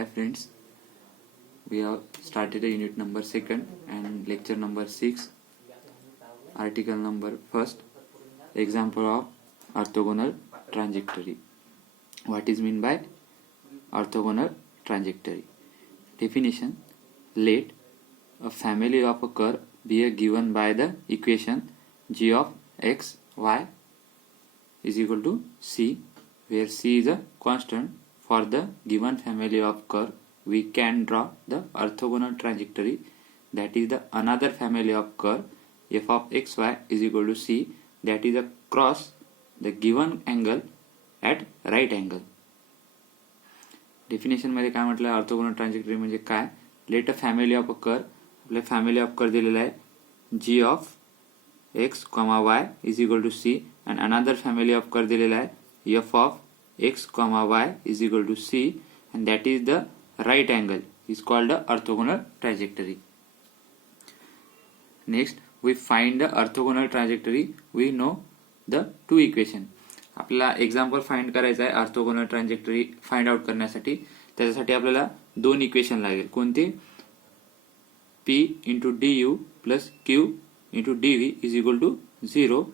Hi friends, we have started a unit number 2nd and lecture number 6, article number 1st, example of orthogonal trajectory. What is mean by orthogonal trajectory? Definition: let a family of a curve be given by the equation g of x y is equal to c, where c is a constant. For the given family of curve, we can draw the orthogonal trajectory, that is the another family of curve f of xy is equal to c, that is across the given angle at right angle. Definition मध्ये काय म्हटलं, orthogonal trajectory म्हणजे काय? Let a family of a curve, आपल्या family of curve दिलेला आहे G of X comma Y is equal to C, and another family of curve दिलेला आहे F of x comma y is equal to c, and that is the right angle is called the orthogonal trajectory. Next we find the orthogonal trajectory. We know the two equation. आपल्याला example find करायचं आहे orthogonal trajectory find out करण्यासाठी. त्याच्यासाठी आपल्याला दोन equation लागेल. कोणते? p into du plus q into dv is equal to 0,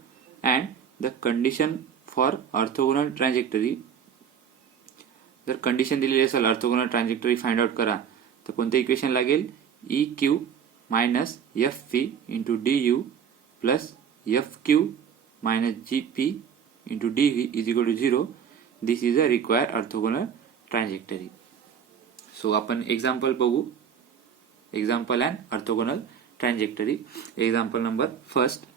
and the condition for orthogonal trajectory. जर कंडिशन दिलेली असेल ऑर्थोगोनल ट्रांजेक्टरी फाइंड आउट करा, तर कोणते इक्वेशन लागेल? E Q minus F P into D U plus F Q minus G P into D V is equal to 0. This is a required orthogonal trajectory. So आपण example बघू. Example and orthogonal trajectory. Example number first.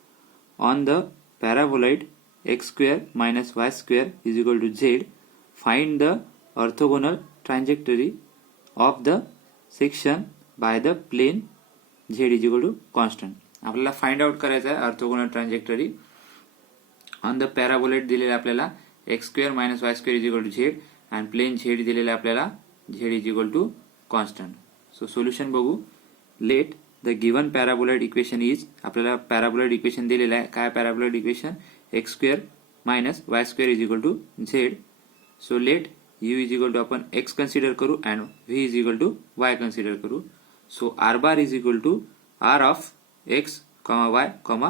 On the paraboloid x square minus y square is equal to z, find the orthogonal trajectory of the section by the plane z is equal to constant. आपल्याला find out करायचं आहे orthogonal trajectory. On the paraboloid दिलेला आपल्याला x square minus y square is equal to z, and plane z दिलेला आपल्याला z is equal to constant. So solution बघू. Let the given paraboloid equation is, आपल्याला paraboloid equation दिलेला आहे. काय paraboloid equation? x square minus y square is equal to z. So let u is equal to आपण x consider करू and v is equal to y consider करू. So r bar is equal to r of x comma y comma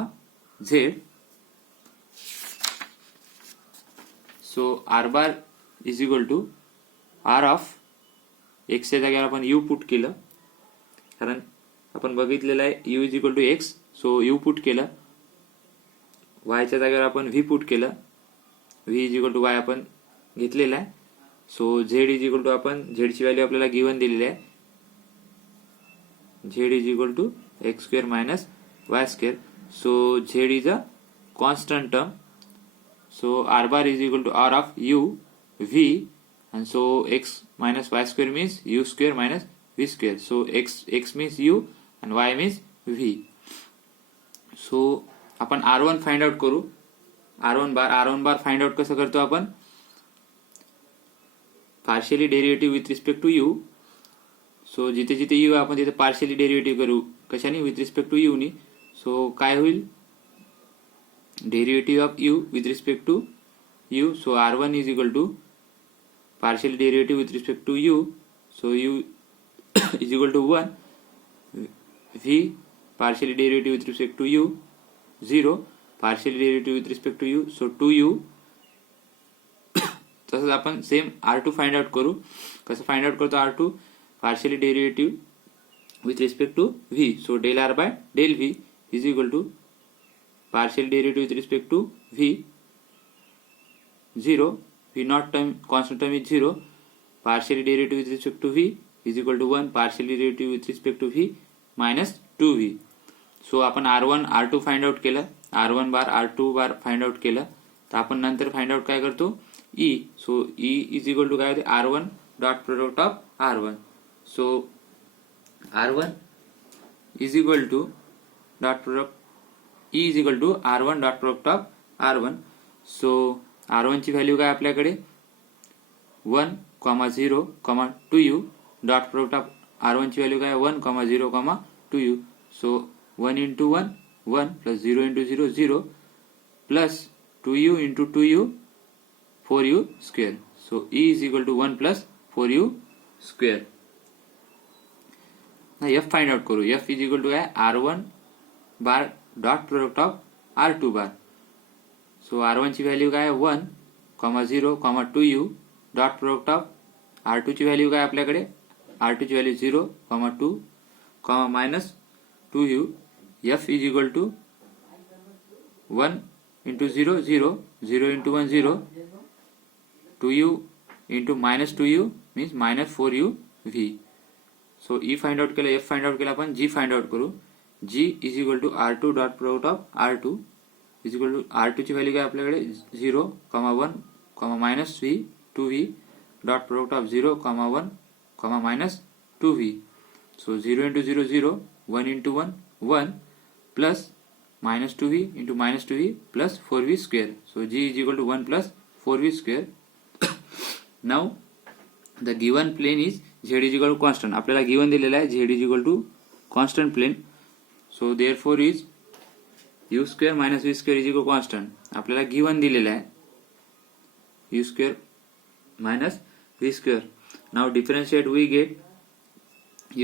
z. So r bar is equal to r of x च्या जागेवर आपण u put केलं, कारण आपण बघितलेलं आहे u is equal to x. So u put केलं. y च्या जागेवर आपण v पुट केलं. v is equal to y आपण घेतलेला आहे. So z is equal to, आपण z ची व्हॅल्यू आपल्याला गिवन दिलेली आहे. z is equal to x square minus y square. So z is a constant term. So r bar is equal to r of u v, and so x minus y square means u square minus v square. So x means u and y means v. So आपण R1 find out करू. R1 बार find out कसं करतो आपण? Partially derivative with respect to u. So जिथे जिथे u आपण तिथे partially derivative करू. कशाने? विथ रिस्पेक्ट टू u नी. सो काय होईल? Derivative of u with respect to u. So R1 is equal to partial derivative with respect to u. So u is equal to 1, v partially derivative with respect to u 0, partial derivative with respect to u, so 2u. तसंच आपण same R2 find out करू. कसं find out करतो R2? Partially derivative with respect to v. So del r by del v is equal to partial derivative with respect to v 0, v not term constant term is 0, partially derivative with respect to v is equal to 1, partially derivative with respect to v minus 2v. So आपण R1 R2 find out केलं. R1 बार R2 बार find out केलं. तर आपण नंतर find out काय करतो? E. So E is equal to काय होते? R1 dot product of R1. So R1 is equal to dot product E is equal to R1 dot product of R1. So R1 ची value काय आपल्याकडे? 1, 0, 2u. Dot product of R1 ची value काय? 1, 0, 2u. So 1 into 1, 1 plus 0 into 0, 0 plus 2u into 2u, 4u square. So E is equal to 1 plus 4u square. F find out करू. F is equal to काय R1 bar dot product of R2 bar. So R1 ची value काय 1, 0, 2u dot product of R2 ची value काय आपल्याकडे R2 ची value 0, 2, minus 2u. F is equal to 1 into 0, 0, 0 into 1 0, 2u into minus 2u means minus 4uv. So E find out केलं, F find out केला, आपण G find out करू. G is equal to R2 dot product of R2 is equal to R2 ची value काय आपल्याकडे 0, 1, minus v 2v dot product of 0, 1, minus 2v. So 0 into 0 0, 1 into 1 1 plus minus 2v into minus 2v plus 4v square. So g is equal to 1 plus 4v square. Now the given plane is z is equal to constant. आपल्याला given दिलेला आहे z is equal to constant plane. So therefore is u square minus v square is equal to constant. आपल्याला given दिलेला आहे u square minus v square. Now differentiate we get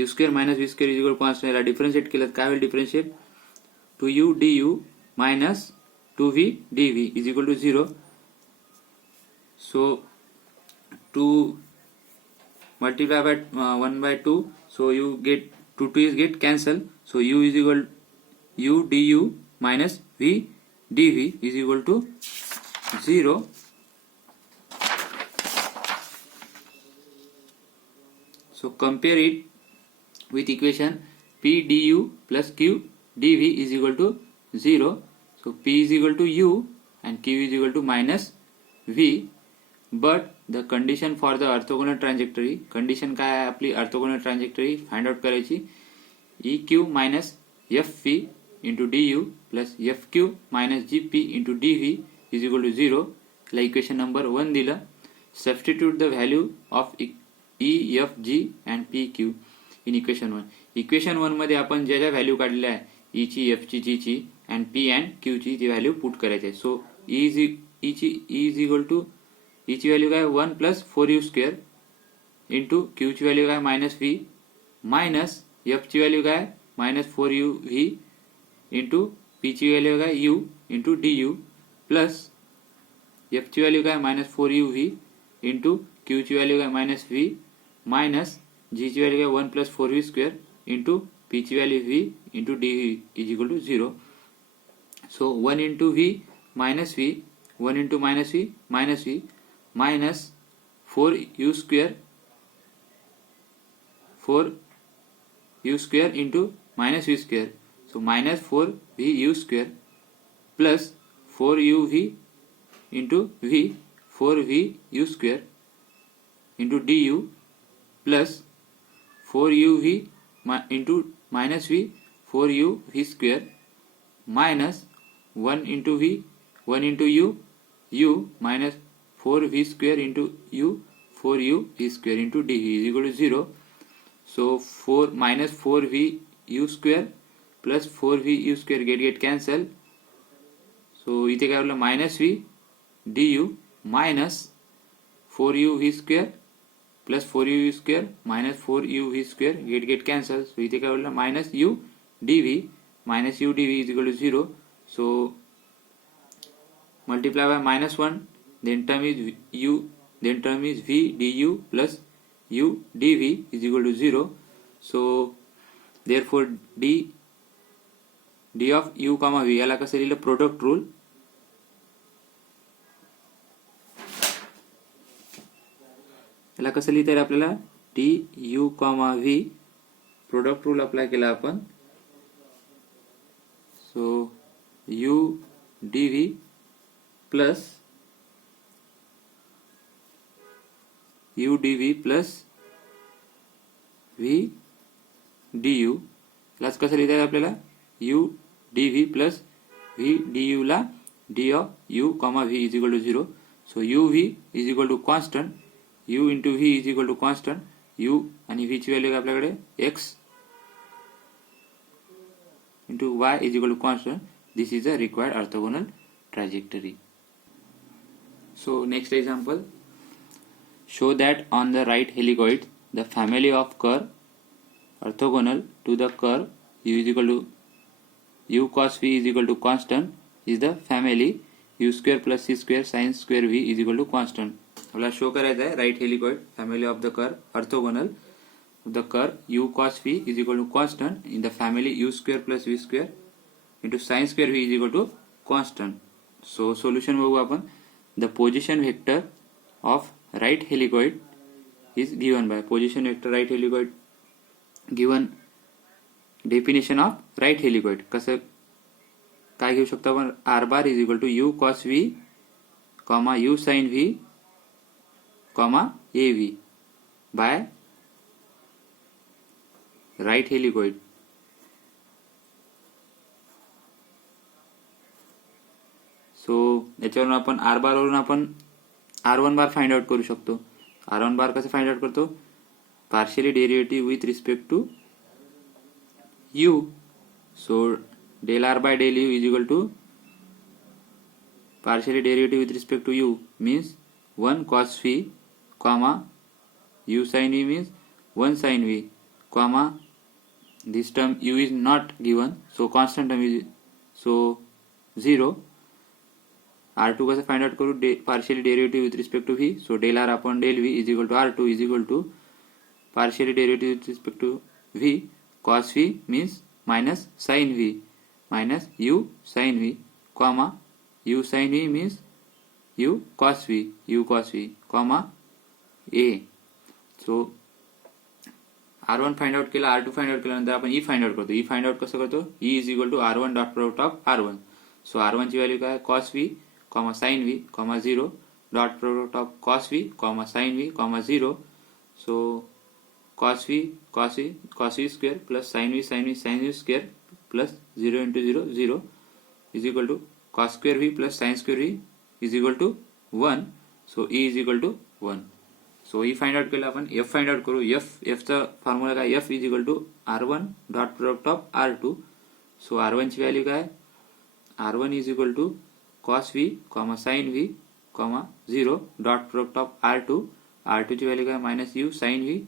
u square minus v square is equal to constant. याला differentiate केलं काय होईल differentiate 2u du minus 2v dv is equal to 0. So 2 multiply by 1 by 2, so you get 2 is get cancel. So u is equal u du minus v dv is equal to 0. So compare it with equation p du plus q dv is equal to 0. So p is equal to u and q is equal to minus v. But the condition for the orthogonal trajectory, condition काय आहे आपली orthogonal trajectory find out करायची. eq minus fv into du plus fq minus gp into dv is equal to 0. ला equation number 1 दिलं. Substitute the value of e, f, g and p, q in equation 1. equation 1 मध्ये आपण ज्या ज्या value काढलेल्या आहे E ची, F ची, G ची and P and Q ची ती व्हॅल्यू पुट करायची आहे. So E is equal to E ची व्हॅल्यू काय 1 plus 4u square into Q ची व्हॅल्यू काय मायनस v मायनस F ची व्हॅल्यू काय मायनस 4uv इंटू P ची व्हॅल्यू काय u into du plus F ची व्हॅल्यू काय मायनस 4uv इंटू Q ची व्हॅल्यू काय मायनस v मायनस G ची व्हॅल्यू काय 1 plus 4v square into P ची value v into dv is equal to 0. So 1 into v minus v, 1 into minus v minus 4u square, 4u square into minus v square. So minus 4vu square plus 4uv into v, 4vu square into du plus 4uv into minus v 4uv square minus 1 into v 1 into u minus 4v square into u 4uv square into dv is equal to 0. So 4 minus 4v u square plus 4v u square get cancel. So इथे काय होईल minus v du minus 4uv square plus 4uv square minus 4uv square get cancel. So इथे काय होईल minus u dv minus u dv is equal to 0. So multiply by minus 1, then term is u, then term is v du plus u dv is equal to 0. So therefore d of u comma v याला कसं लिहिलं product rule. याला कसं लिहिता येईल आपल्याला d u comma v product rule apply केला आपण. So u dv plus u dv plus v du यालाच कसं लिहिता येईल आपल्याला u dv plus v du ला d of u comma v is equal to 0. So uv is equal to constant, u into v is equal to constant, u आणि v ची value आपल्याकडे x into y is equal to constant. This is the required orthogonal trajectory. So next example, show that on the right helicoid the family of curve orthogonal to the curve u is equal to u cos v is equal to constant is the family u square plus c square sin square v is equal to constant. आपल्याला show करायचं आहे right helicoid family of the curve orthogonal the curve u cos v is equal to constant in the family u square plus v square into sin square v is equal to constant. So solution बघू आपण. The position vector of right helicoid is given by position vector right helicoid given definition of right helicoid. कसं काय घेऊ शकतो आपण r bar is equal to u cos v comma u sin v comma av by right helicoid. So याच्यावरून आपण r bar वरून आपण r1 बार find out करू शकतो. r1 बार कसं फाइंड आउट करतो partially derivative with respect to u. So del r by del u is equal to partially derivative with respect to u means 1 cos v comma u sin v means 1 sin v comma this term u is not given so constant term is so 0. r2 कैसे find out करू partially derivative with respect to v so del r upon del v is equal to r2 is equal to partially derivative with respect to v cos v means minus sin v minus u sin v comma u sin v means u cos v comma a. So r1 find out केला r2 find out केल्यानंतर आपण e find out करतो. e find out कसं करतो e is equal to r1 dot product of r1. So r1 ची value काय cos v comma sin v comma 0 dot product of cos v comma sin v comma 0. So cos v square plus sin v square plus 0 into 0 0 is equal to cos square v plus sin square v is equal to 1. so e is equal to 1. so e find out केला आपण f find out करू. f चा formula काय f is equal to r1 dot product of r2. So r1 ची value काय r1 is equal to cos v sin v 0 dot product of r2. r2 ची value काय minus u sin v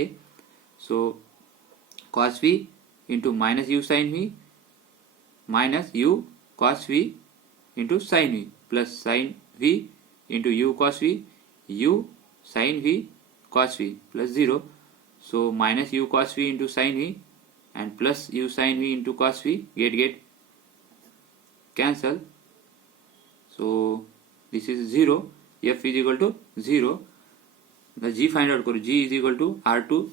a. So cos v into minus u sin v minus u cos v into sin v plus sin v into u cos v u sin v cos v plus 0. so minus u cos v into sin v and plus u sin v into cos v get cancel. so this is 0. f is equal to 0. the g find out करू. g is equal to r2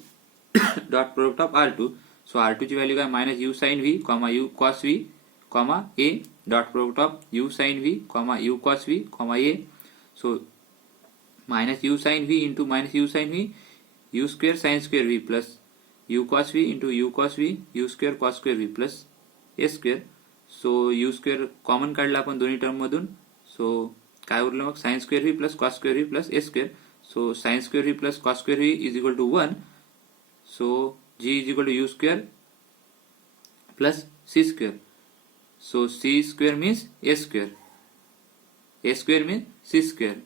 dot product of r2. so r2 ची value काय minus u sin v comma u cos v comma a dot product of u sin v comma u cos v comma a. so minus u sin v into minus u sin v u square sin square v plus u cos v into u cos v u square cos square v plus a square. so u square common काढला आपण दोन्ही term मधून. So काय उरलं मग sin square v plus cos square v plus a square. so sin square v plus cos square v is equal to 1. so g is equal to u square plus c square. so c square means a square means c square.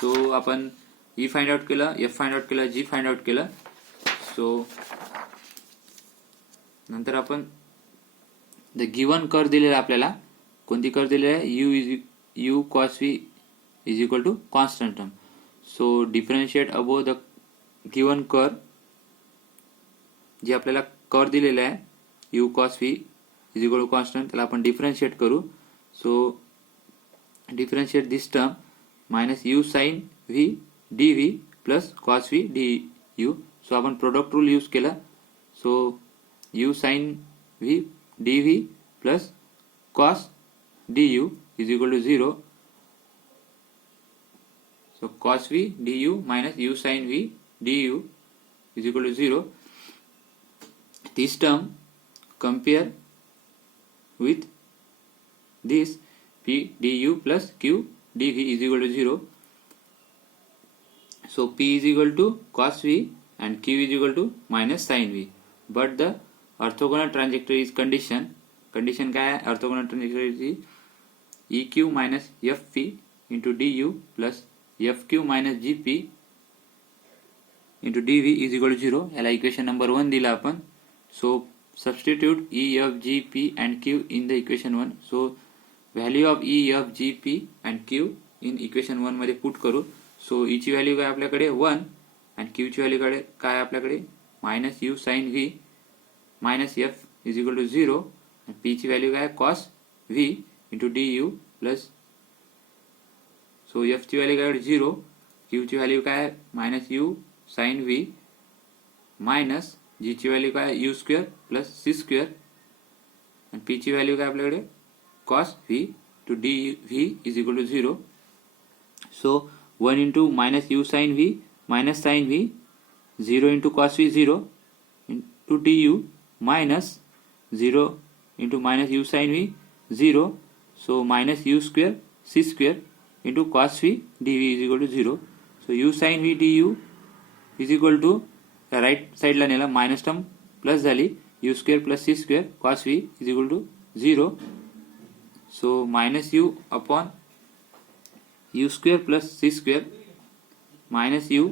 so आपण e find out केला f find out केला g find out केला. So नंतर आपण the given curve दिलेला आपल्याला कोणती curve दिलेली आहे u cos v is equal to constant term. so differentiate above the given curve जे आपल्याला कर्व दिलेला आहे u cos v is equal to constant त्याला आपण डिफरन्शिएट करू. So differentiate this term minus u sin v dv plus cos v du. So आपण product rule use केला. So u sin v dv plus cos du is equal to 0. so cos v du minus u sin v du is equal to 0. this term compare with this p du plus q dv is equal to 0. so p is equal to cos v and q is equal to minus sin v. but the orthogonal trajectory is condition काय आहे orthogonal trajectory ची eq minus fp into du plus fq minus gp into D V is equal to 0. याला equation number 1 दिला आपण. So substitute E, F, G, P and Q in the equation 1. So value of E, F, G, P and Q in equation 1 मध्ये put करू. So E ची value काय आपल्याकडे 1 आणि Q ची व्हॅल्यू काय आपल्याकडे minus U sin V minus F is equal to 0 आणि P ची व्हॅल्यू काय cos V into DU plus. So F ची व्हॅल्यू काय 0, Q ची व्हॅल्यू काय minus U sin V minus G ची व्हॅल्यू काय U square plus C square आणि P ची व्हॅल्यू काय आपल्याकडे cos V to DV is equal to 0. So 1 into minus U sin V minus sin V 0 into cos V 0 into DU minus 0 into minus U sin V 0. So minus U square C square into cos V DV is equal to 0. So U sin V DU is equal to right साईडला नेला minus term plus झाली U square plus C square cos V is equal to 0. So minus U upon U square plus C square minus U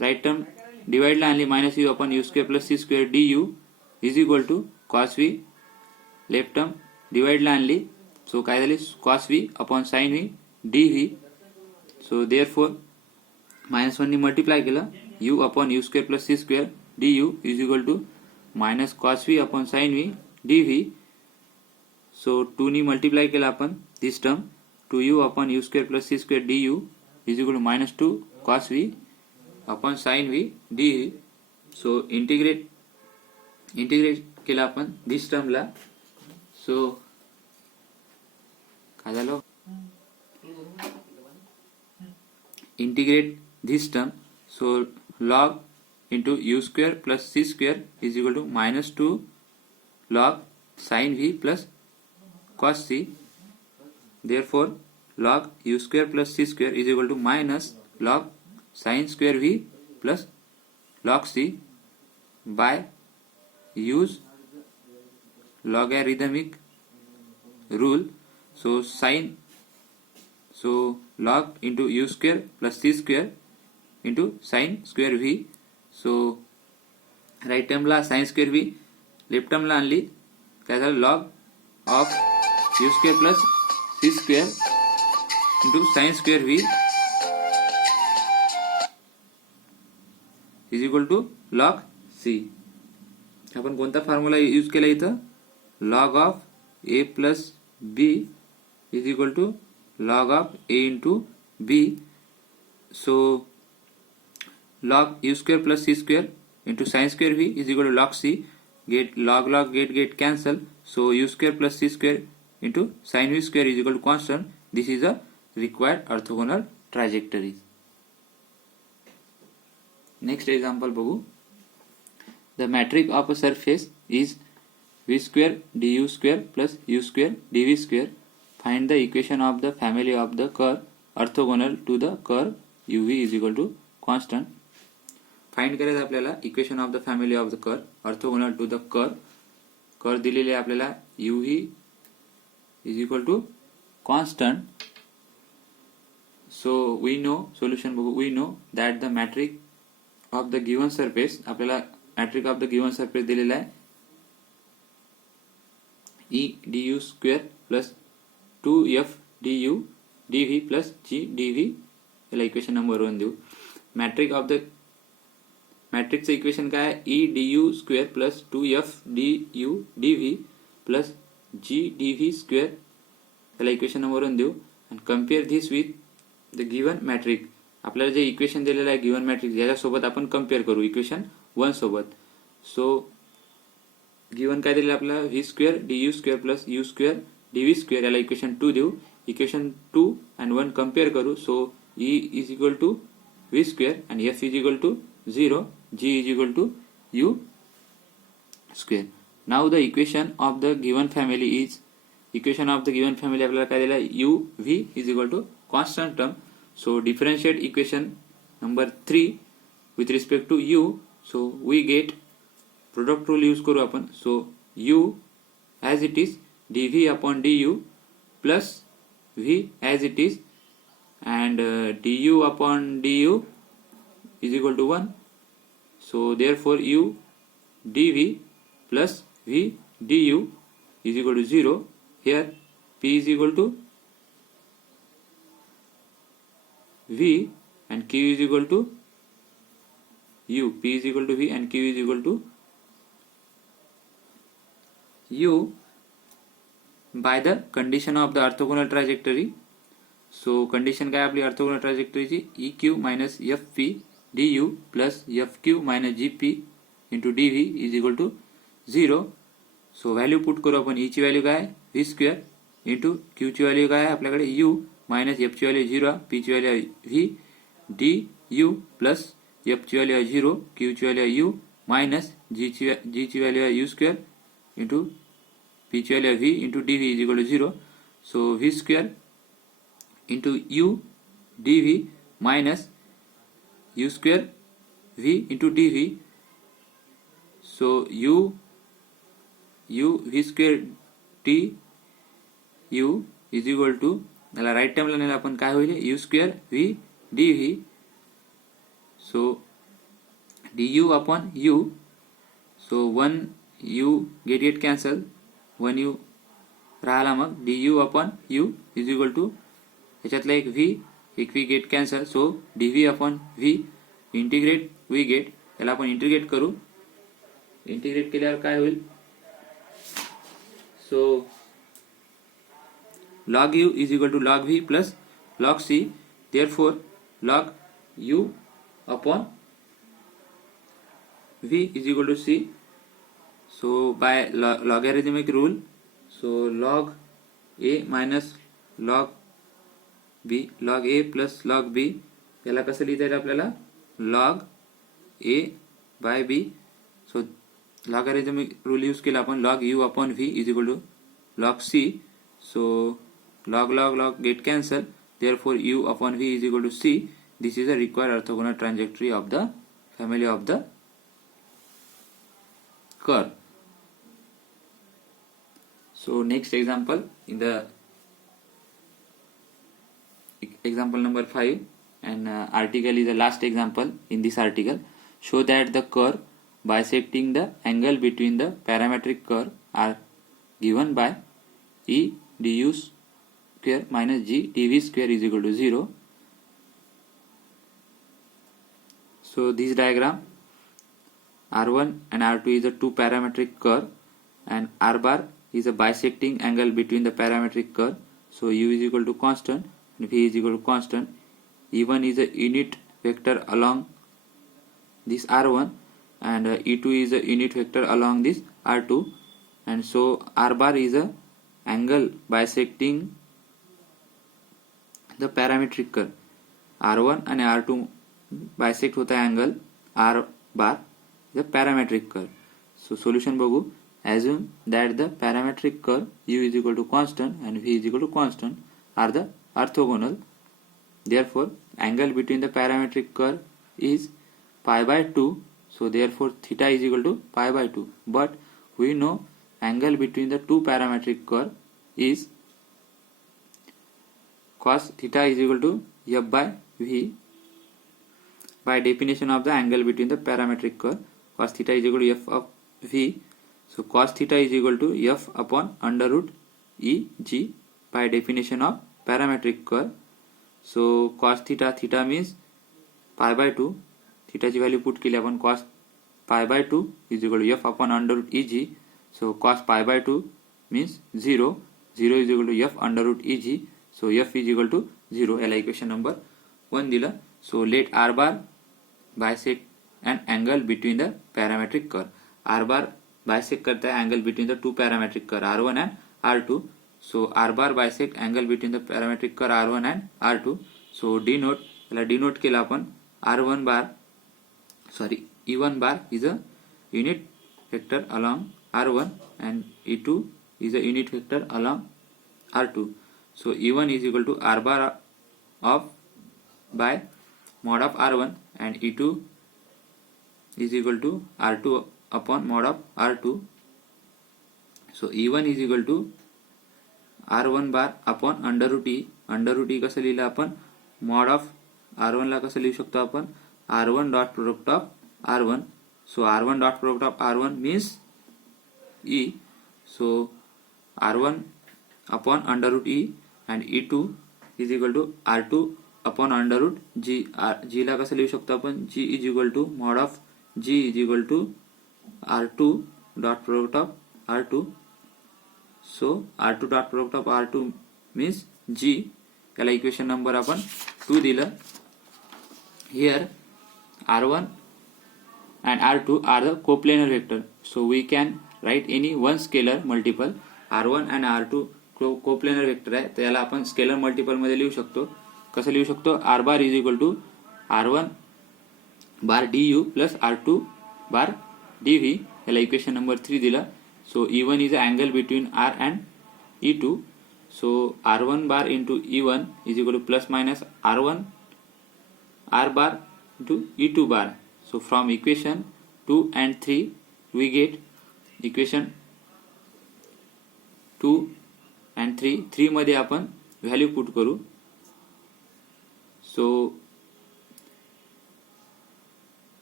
right term डिवाइडला आणली minus U upon U square plus C square DU is equal to cos V left term डिवाइडला आणली. So काय झाली cos V upon sin V DV. So therefore minus 1 नी multiply केलं U upon U square plus C square DU is equal to minus cos V upon sin V DV. So 2 नी multiply केलं आपण this term 2U upon U square plus C square DU is equal to minus 2 cos V upon sin V DV. So integrate केलं आपण this टर्मला. So काय झालं integrate this term. So log into U square plus C square is equal to minus 2 log sin V plus cos C. Therefore log U square plus C square is equal to minus log sin square V plus log C by use logarithmic rule. So log into U square plus C square into sin square V. So right टर्मला sin square V left टर्मला आणली काय झालं log of U square plus C square into sin square V is equal to log C. आपण कोणता formula use केला इथं log of A plus B is equal to log of A into B. So log U square plus C square into sin square V is equal to log C. Get log get cancel. So U square plus C square into sin V square is equal to constant. This is a required orthogonal trajectory. Next example बघू. The metric of a surface is V square du square plus U square dV square. Find the equation of the family of the curve orthogonal to the curve UV is equal to constant. Find करायचं आपल्याला equation of the family of the curve orthogonal to the curve दिलेले आहे आपल्याला UV is equal to constant. So we know solution बघू. We know that the metric of the given surface आपल्याला metric of the given surface दिलेला आहे E du square plus 2F du dV plus G dV. याला equation number 1 देऊ. मॅट्रिकचं equation काय आहे E du square plus 2F du dV plus G dV square. त्याला equation number 1 देऊ आणि compare this with the given metric. आपल्याला जे इक्वेशन दिलेलं आहे गिवन मॅट्रिक याच्यासोबत आपण कम्पेअर करू इक्वेशन 1 सोबत. सो गिवन काय दिलेलं आपल्याला V square du square plus U square dV square. याला इक्वेशन 2 देऊ. इक्वेशन 2 अँड 1 कम्पेअर करू. So E is equal to V square आणि F is equal to 0, G is equal to U square. Now the equation of the given family is आपल्याला काय दिला UV is equal to constant term. So differentiate equation number 3 with respect to U. So we get product rule use करू आपण. So U as it is dV upon du plus V as it is and du upon du is equal to 1. So therefore u dv plus v du is equal to 0. Here p is equal to v and q is equal to u. P is equal to v and q is equal to u by the condition of the orthogonal trajectory. So condition काय आपली orthogonal trajectory ची eq minus fp du plus fq minus gp into dv is equal to 0. So value put करू आपण. e ची value काय v square into q ची value काय आपल्याकडे u मायनस f ची व्हॅल्यू 0, p ची value v du plus f ची व्हॅल्यू 0, q ची व्हॅल्यू u मायनस g ची value u square into p ची value v into dv is equal to 0. So v square into u dv minus u square v into dv. So u v square d u is equal to याला right टाइमला नेला आपण काय होईल u square v dv. So du upon u. So 1 u get cancel, 1 u राहिला मग du upon u is equal to ह्याच्यातला एक v get cancel. So dv upon v integrate v get, याला आपण इंटिग्रेट करू. इंटिग्रेट केल्यावर काय होईल. So log u is equal to log v plus log c. Therefore log u upon v is equal to c. So by logarithmic rule, so log a minus log b, log a plus log b, याला कसं लिहिता येईल आपल्याला log a by b. So logarithmic rule use केला आपण. log u upon v is equal to log c. So log get cancel, therefore u upon v is equal to c. This is the required orthogonal trajectory of the family of the curve. So next example, in the example number 5, and article is the last example in this article. Show that the curve bisecting the angle between the parametric curve are given by e du square minus g dv square is equal to 0. So this diagram, r1 and r2 is a two parametric curve and r bar is a bisecting angle between the parametric curve. So u is equal to constant and v is equal to constant. E1 is a unit vector along this r1 and e2 is a unit vector along this r2, and so r bar is a angle bisecting the parametric curve. r1 and r2 bisect होता है angle r bar the parametric curve. So solution बघू. Assume that the parametric curve u is equal to constant and v is equal to constant are the orthogonal. Therefore angle between the parametric curve is pi by 2. So therefore theta is equal to pi by 2. But we know angle between the two parametric curve is cos theta is equal to f by v. By definition of the angle between the parametric curve, cos theta is equal to f of v. So cos theta is equal to f upon under root e g by definition of parametric curve. So cos theta means pi by 2. Theta ची value put केली आपण. cos pi by 2 is equal to f upon under root eg. So cos pi by 2 means 0. 0 is equal to f under root eg. So f is equal to 0. याला equation number 1 दिला. So let r bar bisect an angle between the parametric curve. r bar bisect करता है angle between the two parametric curve r1 and r2. So r bar bisect angle between the parametric curve r1 and r2. So denote, याला denote केला आपण. r1 bar e1 bar is a unit vector along r1 and e2 is a unit vector along r2. So e1 is equal to r bar of by mod of r1 and e2 is equal to r2 upon mod of r2. So e1 is equal to r1 bar upon under root e. under root e कसं लिहिलं आपण mod of r1 ला कसं लिहू शकतो आपण r1 dot product of r1. So r1 dot product of r1 means e. So r1 upon under root e and e2 is equal to r2 upon under root g. g ला कसं लिहू शकतो आपण? g is equal to mod of g is equal to r2 dot product of r2. So r2 dot product of r2 means g. याला equation number आपण 2 दिलं. Here r1 and r2 are the coplanar vector. So we can write any one scalar multiple. r1 and r2 coplanar vector आहे, तर याला आपण scalar multiple मध्ये लिहू शकतो. कसं लिहू शकतो? r bar is equal to r1 bar du plus r2 bar dv. याला इक्वेशन नंबर 3 दिला. So e1 is a angle between r and e2. So r1 bar into e1 is equal to plus minus r1 r bar into e2 bar. So from equation 2 and 3 we get equation 2 and 3. 3 मध्ये आपण value put करू. So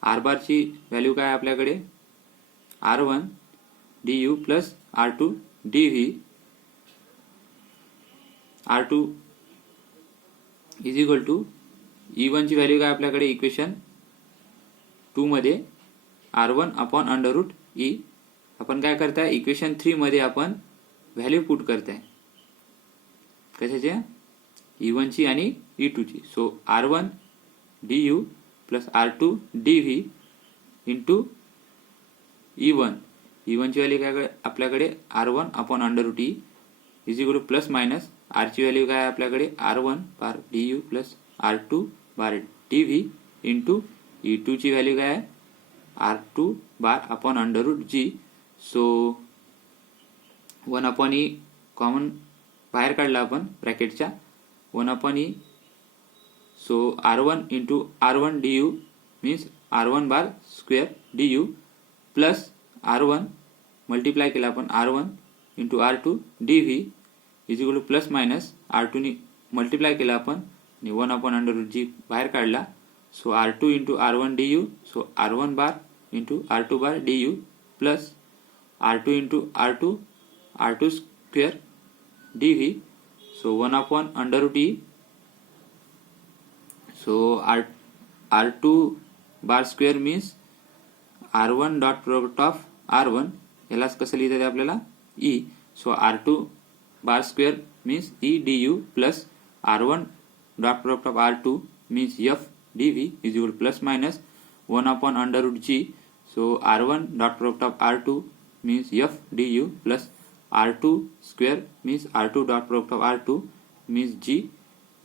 r bar ची value काय आपल्याकडे? r1 du plus r2 dv. r2 is equal to e1 ची value काय आपल्याकडे? Equation 2 मध्ये r1 upon under root e. आपण काय करताय? इक्वेशन 3 मध्ये आपण व्हॅल्यू पुट करताय. कशाचे? e1 ची आणि e2 ची. So r1 du plus r2 dv into e1. e1 ची व्हॅल्यू काय आपल्याकडे? r1 upon under root e is equal to plus minus r ची व्हॅल्यू काय आपल्याकडे? r1 bar du plus r2 bar dv into e2 ची value काय आहे? r2 bar upon under root g. So 1 upon e common बाहेर काढला आपण ब्रॅकेटच्या. 1 upon e. So r1 into r1 du means r1 बार square du plus r1 multiply केला आपण r1 into r2 dv is equal to plus minus r2 ने multiply केला आपण आणि 1 अपॉन अंडर रूट जी बाहेर काढला. So r2 into r1 du. So r1 bar into r2 bar du plus r2 into r2 square dv. So 1 upon under root e. So r2 bar square means r1 dot product of r1. यालाच कसं लिहिता येते आपल्याला? e. So r2 bar square means e du plus r1 dot product of r2 means f dv is equal plus minus 1 upon under root g. So r1 dot product of r2 means f du plus r2 square means r2 dot product of r2 means g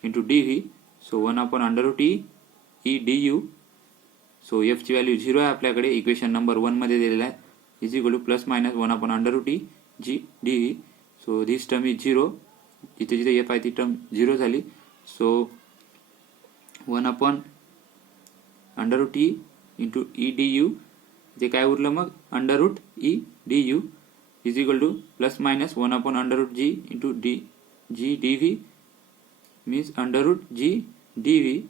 into dv. So 1 upon under root e du. So f ची value 0 आहे आपल्याकडे. Equation number 1 मध्ये दिलेला आहे. Is equal to plus minus 1 upon under root e g dv. So this term is 0. जिथे जिथे f आहे ती टर्म 0 झाली. So 1 upon under root e into e du. जे काय उरलं मग? Under root e du is equal to plus minus 1 upon under root g into g dv means under root g dv.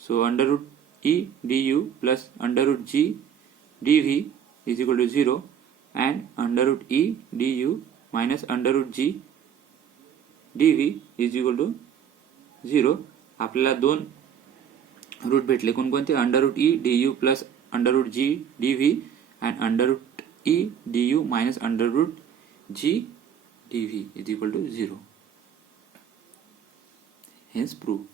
So under root e du plus under root g dv is equal to 0 and under root e du minus under root g dv is equal to 0. आपल्याला दोन root भेटले. कोणकोणते? Under root e du plus under root g dv and under root e du minus under root g dv is equal to 0. Hence prove.